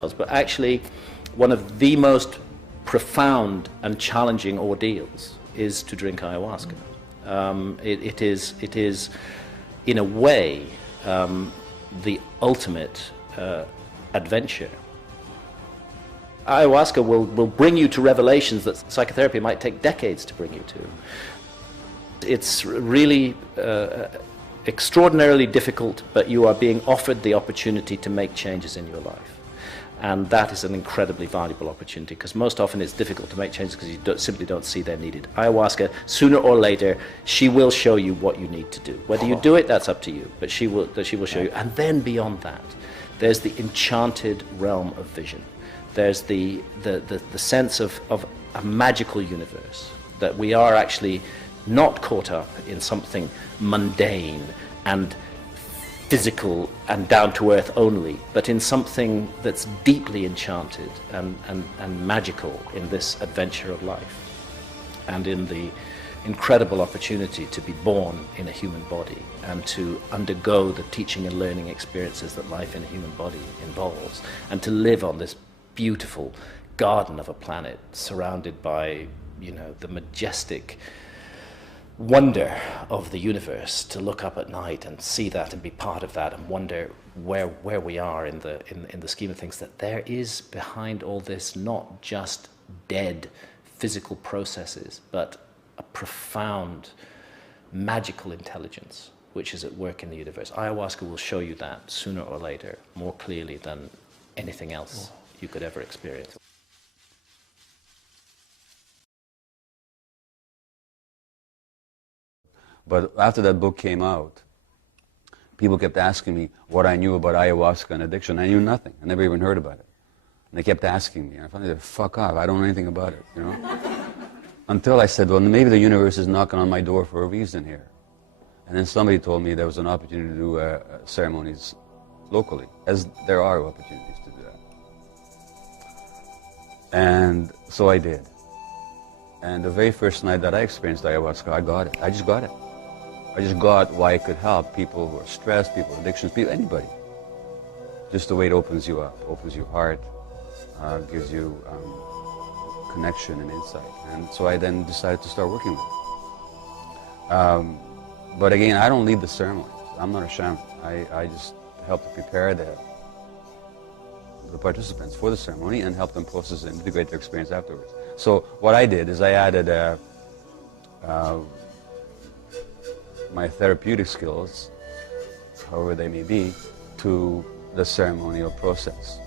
but actually one of the most profound and challenging ordeals is to drink ayahuasca. It is, in a way, the ultimate adventure. Ayahuasca will bring you to revelations that psychotherapy might take decades to bring you to. It's really extraordinarily difficult, but you are being offered the opportunity to make changes in your life. And that is an incredibly valuable opportunity, because most often it's difficult to make changes because you simply don't see they're needed. Ayahuasca, sooner or later, she will show you what you need to do. Whether you do it, that's up to you, but she will show you. And then beyond that, there's the enchanted realm of vision. There's the sense of a magical universe, that we are actually not caught up in something mundane and physical and down to earth only, but in something that's deeply enchanted and magical in this adventure of life, and in the incredible opportunity to be born in a human body and to undergo the teaching and learning experiences that life in a human body involves, and to live on this beautiful garden of a planet surrounded by, the majestic wonder of the universe, to look up at night and see that and be part of that and wonder where we are in the scheme of things, that there is behind all this not just dead physical processes, but a profound magical intelligence which is at work in the universe. Ayahuasca will show you that sooner or later, more clearly than anything else you could ever experience. But after that book came out, people kept asking me what I knew about ayahuasca and addiction. I knew nothing. I never even heard about it. And they kept asking me. And I finally said, fuck off, I don't know anything about it, Until I said, well, maybe the universe is knocking on my door for a reason here. And then somebody told me there was an opportunity to do ceremonies locally, as there are opportunities to do that. And so I did. And the very first night that I experienced ayahuasca, I got it. I just got it. I just got why it could help people who are stressed, people with addictions, people, anybody. Just the way it opens you up, opens your heart, gives you connection and insight. And so I then decided to start working with it. But again, I don't lead the ceremonies. I'm not a shaman. I just help to prepare the participants for the ceremony and help them process and integrate their experience afterwards. So what I did is I added my therapeutic skills, however they may be, to the ceremonial process.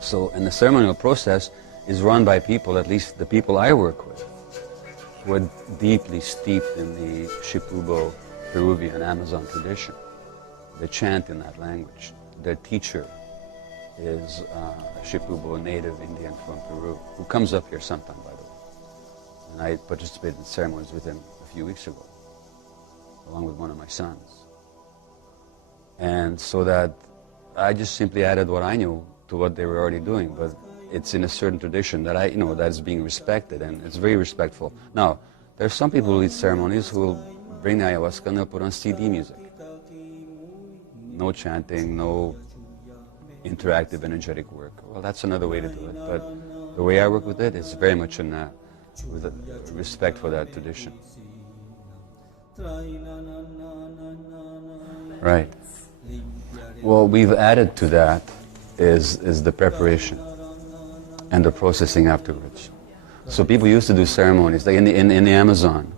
So, and the ceremonial process is run by people, at least the people I work with, who are deeply steeped in the Shipibo Peruvian Amazon tradition. They chant in that language. Their teacher is a Shipibo native Indian from Peru, who comes up here sometime, by the way. And I participated in ceremonies with him a few weeks ago, along with one of my sons. And so that I just simply added what I knew to what they were already doing, but it's in a certain tradition that that is being respected, and it's very respectful. Now, there's some people who lead ceremonies who will bring the ayahuasca and they'll put on CD music. No chanting, no interactive, energetic work. Well, that's another way to do it, but the way I work with it is very much in with a respect for that tradition. Right. Well, we've added to that is the preparation and the processing afterwards. So people used to do ceremonies, like in the Amazon.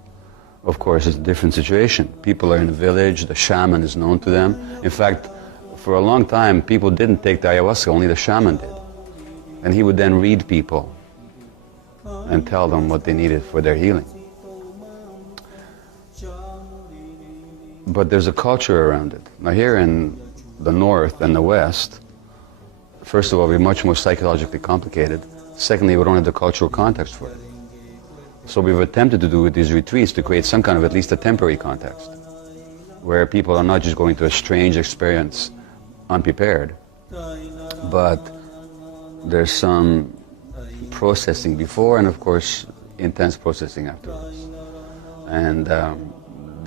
Of course, it's a different situation. People are in a village, the shaman is known to them. In fact, for a long time, people didn't take the ayahuasca, only the shaman did. And he would then read people and tell them what they needed for their healing. But there's a culture around it. Now here in the North and the West, first of all, we're much more psychologically complicated. Secondly, we don't have the cultural context for it. So we've attempted to do with these retreats to create some kind of at least a temporary context, where people are not just going to a strange experience unprepared, but there's some processing before and of course intense processing afterwards. And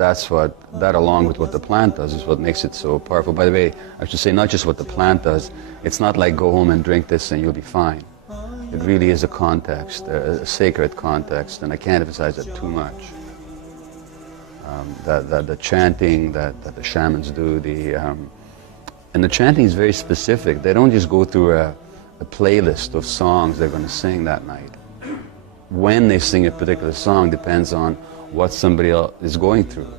that along with what the plant does is what makes it so powerful. By the way, I should say not just what the plant does. It's not like go home and drink this and you'll be fine. It really is a context, a sacred context, and I can't emphasize that too much. The chanting that the shamans do, and the chanting is very specific. They don't just go through a playlist of songs they're going to sing that night. When they sing a particular song depends on what somebody else is going through.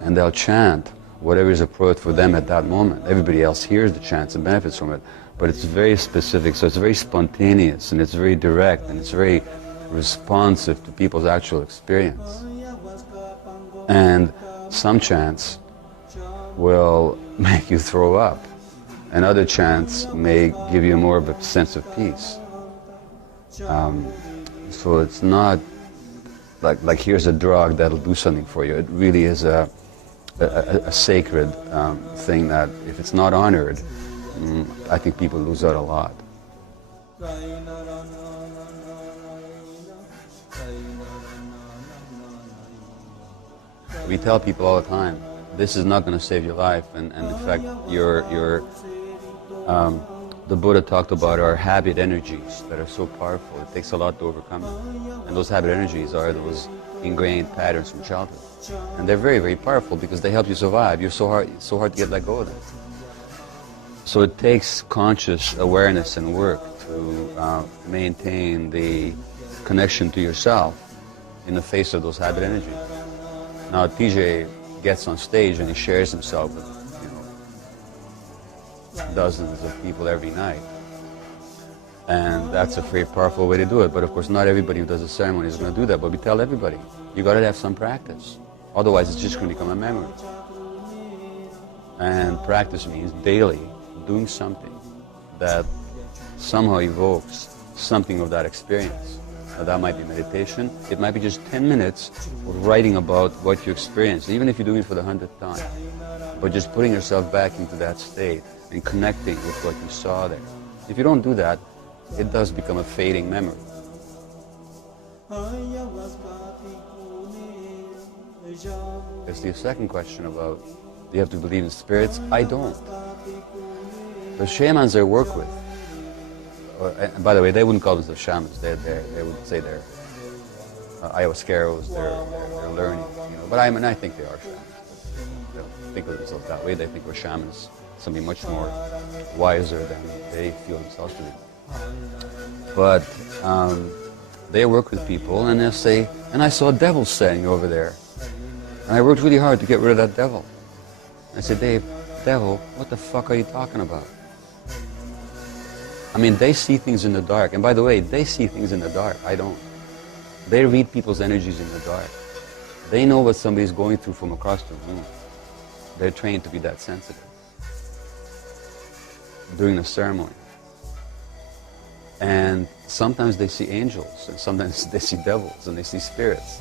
And they'll chant whatever is appropriate for them at that moment. Everybody else hears the chants and benefits from it, but it's very specific, so it's very spontaneous, and it's very direct, and it's very responsive to people's actual experience. And some chants will make you throw up, and other chants may give you more of a sense of peace. So it's not like here's a drug that'll do something for you. It really is a sacred thing that if it's not honored, I think people lose out a lot. We tell people all the time, this is not going to save your life, and in fact, the Buddha talked about our habit energies that are so powerful. It takes a lot to overcome them. And those habit energies are those ingrained patterns from childhood. And they're very, very powerful because they help you survive. It's so hard to get let go of them. So it takes conscious awareness and work to maintain the connection to yourself in the face of those habit energies. Now, TJ gets on stage and he shares himself with dozens of people every night. And that's a very powerful way to do it. But of course, not everybody who does a ceremony is going to do that. But we tell everybody, you got to have some practice. Otherwise, it's just going to become a memory. And practice means daily doing something that somehow evokes something of that experience. Now, that might be meditation. It might be just 10 minutes of writing about what you experienced, even if you're doing it for the 100th time. But just putting yourself back into that state and connecting with what you saw there. If you don't do that, it does become a fading memory. There's the second question about, do you have to believe in spirits? I don't. The shamans I work with, and by the way, they wouldn't call themselves shamans. They would say they're ayahuasqueros, they're learning, But I think they are shamans. They don't think of themselves that way. They think we're shamans, something much more wiser than they feel themselves to be. But they work with people, and they'll say, and I saw a devil standing over there, and I worked really hard to get rid of that devil. I said, Dave, devil, what the fuck are you talking about? I mean, they see things in the dark. And by the way, they see things in the dark. I don't. They read people's energies in the dark. They know what somebody's going through from across the room. They're trained to be that sensitive during the ceremony. And sometimes they see angels, and sometimes they see devils, and they see spirits.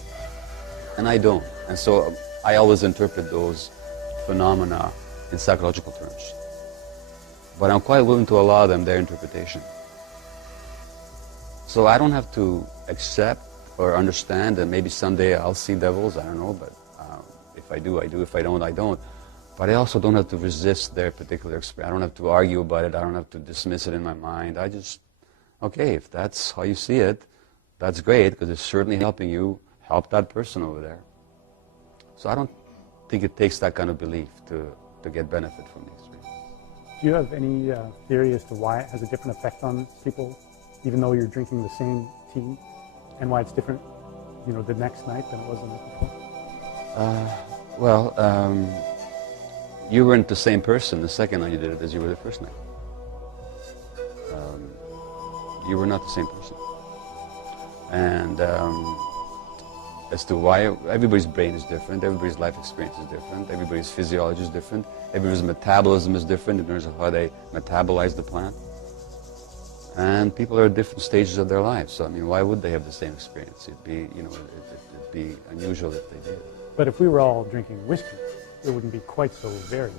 And I don't. And so I always interpret those phenomena in psychological terms. But I'm quite willing to allow them their interpretation. So I don't have to accept or understand that maybe someday I'll see devils, I don't know, but if I do, I do. If I don't, I don't. But I also don't have to resist their particular experience. I don't have to argue about it. I don't have to dismiss it in my mind. I just, okay, if that's how you see it, that's great, because it's certainly helping you help that person over there. So I don't think it takes that kind of belief to get benefit from the experience. Do you have any theory as to why it has a different effect on people, even though you're drinking the same tea, and why it's different, the next night than it was the night before? You weren't the same person the second night you did it as you were the first night. You were not the same person. And as to why, everybody's brain is different, everybody's life experience is different, everybody's physiology is different, everybody's metabolism is different in terms of how they metabolize the plant. And people are at different stages of their lives, so why would they have the same experience? It'd be, it'd be unusual if they did. But if we were all drinking whiskey, it wouldn't be quite so varied.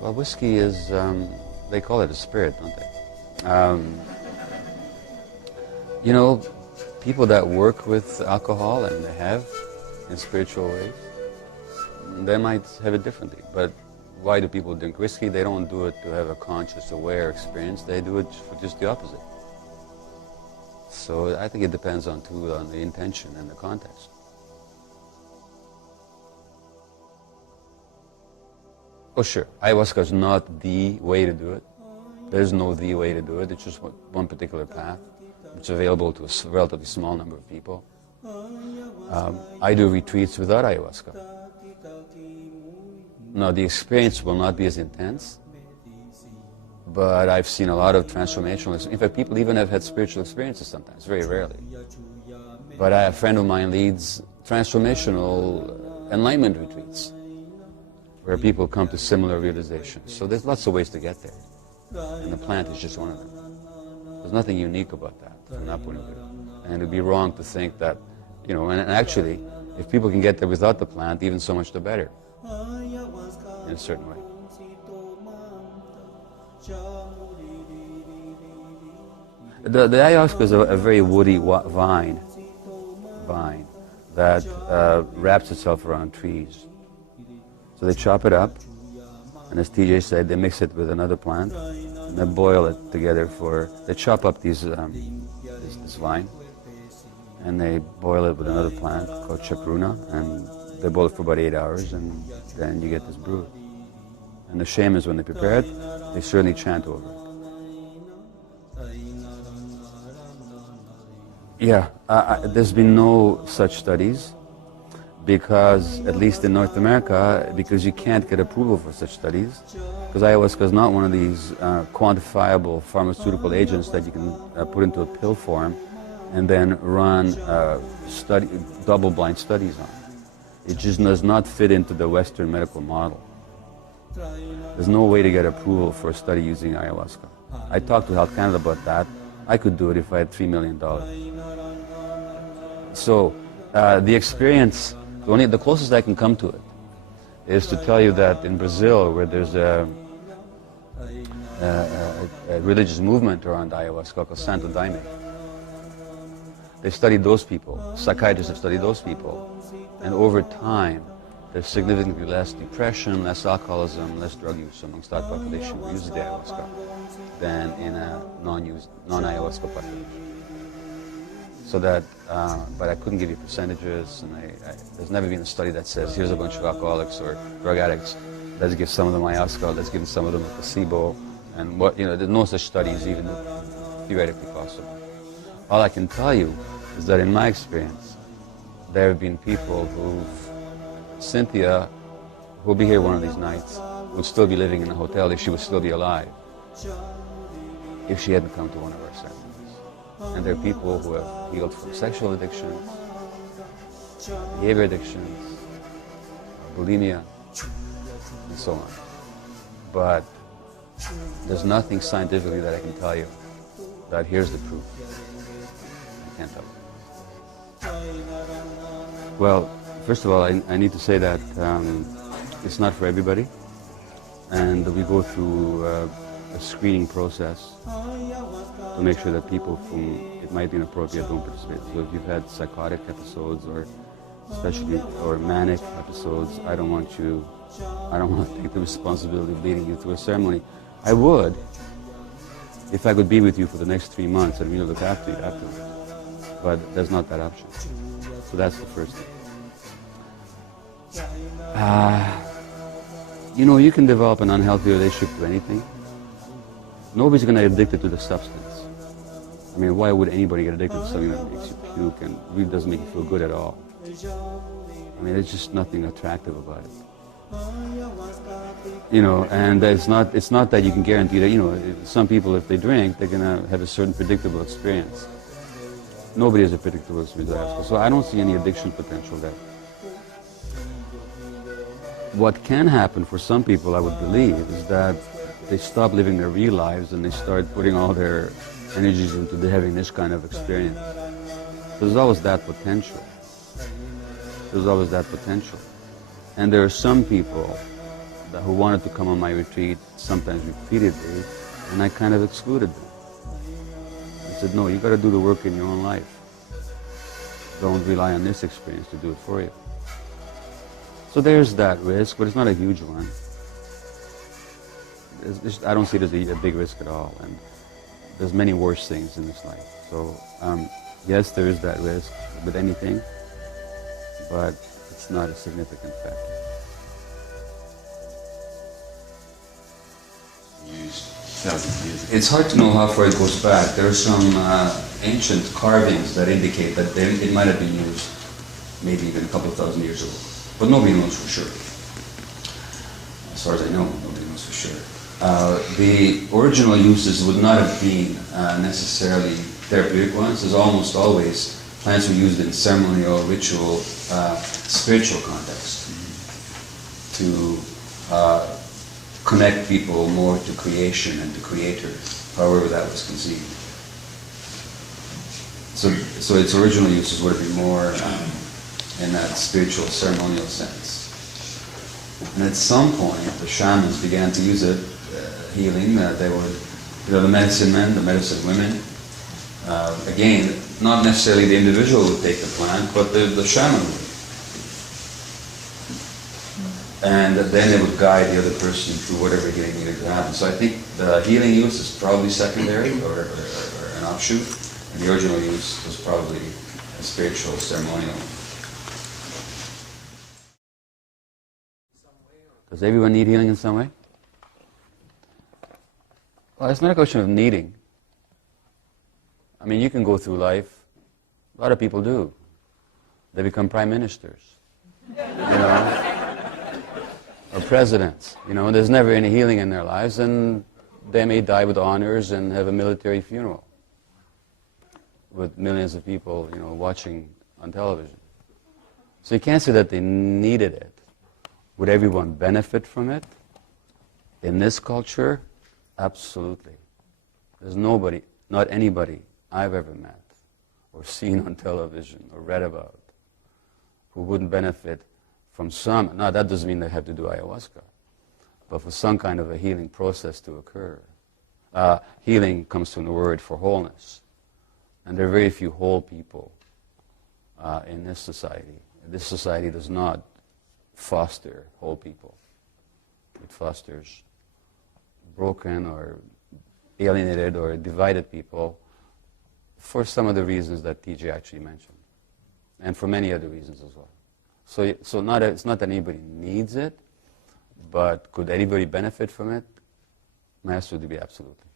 Well, whiskey is, they call it a spirit, don't they? People that work with alcohol and they have in spiritual ways, they might have it differently. But why do people drink whiskey? They don't do it to have a conscious, aware experience. They do it for just the opposite. So I think it depends on the intention and the context. Oh, sure. Ayahuasca is not the way to do it. There's no the way to do it. It's just one particular path. It's available to a relatively small number of people. I do retreats without ayahuasca. Now, the experience will not be as intense, but I've seen a lot of transformational. In fact, people even have had spiritual experiences sometimes, very rarely. But a friend of mine leads transformational enlightenment retreats, where people come to similar realizations. So there's lots of ways to get there, and the plant is just one of them. There's nothing unique about that from that point of view. And it would be wrong to think that, and actually, if people can get there without the plant, even so much the better, in a certain way. The ayahuasca is a very woody vine that wraps itself around trees. So they chop it up, and as TJ said, they mix it with another plant, and they boil it together they chop up this vine, and they boil it with another plant called chakruna, and they boil it for about 8 hours, and then you get this brew. And the shamans, when they prepare it, they certainly chant over it. Yeah, there's been no such studies, because, at least in North America, because you can't get approval for such studies, because ayahuasca is not one of these quantifiable pharmaceutical agents that you can put into a pill form and then run double-blind studies on. It just does not fit into the Western medical model. There's no way to get approval for a study using ayahuasca. I talked to Health Canada about that. I could do it if I had $3 million. So the experience, the closest I can come to it is to tell you that in Brazil, where there's a religious movement around ayahuasca called Santo Daime, they studied those people. Psychiatrists have studied those people. And over time, there's significantly less depression, less alcoholism, less drug use amongst that population who uses the ayahuasca than in a non-ayahuasca population. So that, but I couldn't give you percentages, and there's never been a study that says, here's a bunch of alcoholics or drug addicts, let's give some of them ayahuasca, let's give some of them a placebo, and there's no such studies even theoretically possible. All I can tell you is that in my experience, there have been people Cynthia, who'll be here one of these nights, would still be living in a hotel if she would still be alive, if she hadn't come to one of our ceremonies. And there are people who have healed from sexual addictions, behavior addictions, bulimia, and so on. But there's nothing scientifically that I can tell you that here's the proof. I can't tell you. Well, first of all, I need to say that it's not for everybody, and we go through a screening process to make sure that people whom it might be inappropriate don't participate. So if you've had psychotic episodes or manic episodes, I don't want to take the responsibility of leading you through a ceremony. I would, if I could be with you for the next 3 months and really look after you afterwards. But there's not that option. So that's the first thing. You can develop an unhealthy relationship to anything. Nobody's going to get addicted to the substance. I mean, why would anybody get addicted to something that makes you puke and really doesn't make you feel good at all? I mean, there's just nothing attractive about it. And it's not that you can guarantee that, some people, if they drink, they're going to have a certain predictable experience. Nobody has a predictable experience. So I don't see any addiction potential there. What can happen for some people, I would believe, is that they stop living their real lives and they start putting all their energies into having this kind of experience. There's always that potential. And there are some people who wanted to come on my retreat, sometimes repeatedly, and I kind of excluded them. I said, no, you got to do the work in your own life. Don't rely on this experience to do it for you. So there's that risk, but it's not a huge one. I don't see it as a big risk at all, and there's many worse things in this life. So yes, there is that risk with anything, but it's not a significant factor. It's hard to know how far it goes back. There are some ancient carvings that indicate that it might have been used maybe even a couple of thousand years ago. But nobody knows for sure. As far as I know, nobody knows for sure. The original uses would not have been necessarily therapeutic ones. There's almost always plants were used in ceremonial, ritual, spiritual context to connect people more to creation and to creator, however that was conceived. So its original uses would have been more in that spiritual, ceremonial sense. And at some point, the shamans began to use it, healing. They would, the medicine men, the medicine women. Again, not necessarily the individual would take the plant, but the shaman would. And then they would guide the other person through whatever healing needed to happen. So I think the healing use is probably secondary or an offshoot, and the original use was probably a spiritual, ceremonial. Does everyone need healing in some way? Well, it's not a question of needing. I mean, you can go through life, a lot of people do. They become prime ministers, or presidents. There's never any healing in their lives, and they may die with honors and have a military funeral with millions of people, watching on television. So you can't say that they needed it. Would everyone benefit from it? In this culture, absolutely. There's nobody, not anybody I've ever met or seen on television or read about who wouldn't benefit from some. Now, that doesn't mean they have to do ayahuasca, but for some kind of a healing process to occur. Healing comes from the word for wholeness. And there are very few whole people in this society. This society does not foster whole people. It fosters broken or alienated or divided people for some of the reasons that TJ actually mentioned, and for many other reasons as well. So it's not that anybody needs it, but could anybody benefit from it? My answer would be absolutely.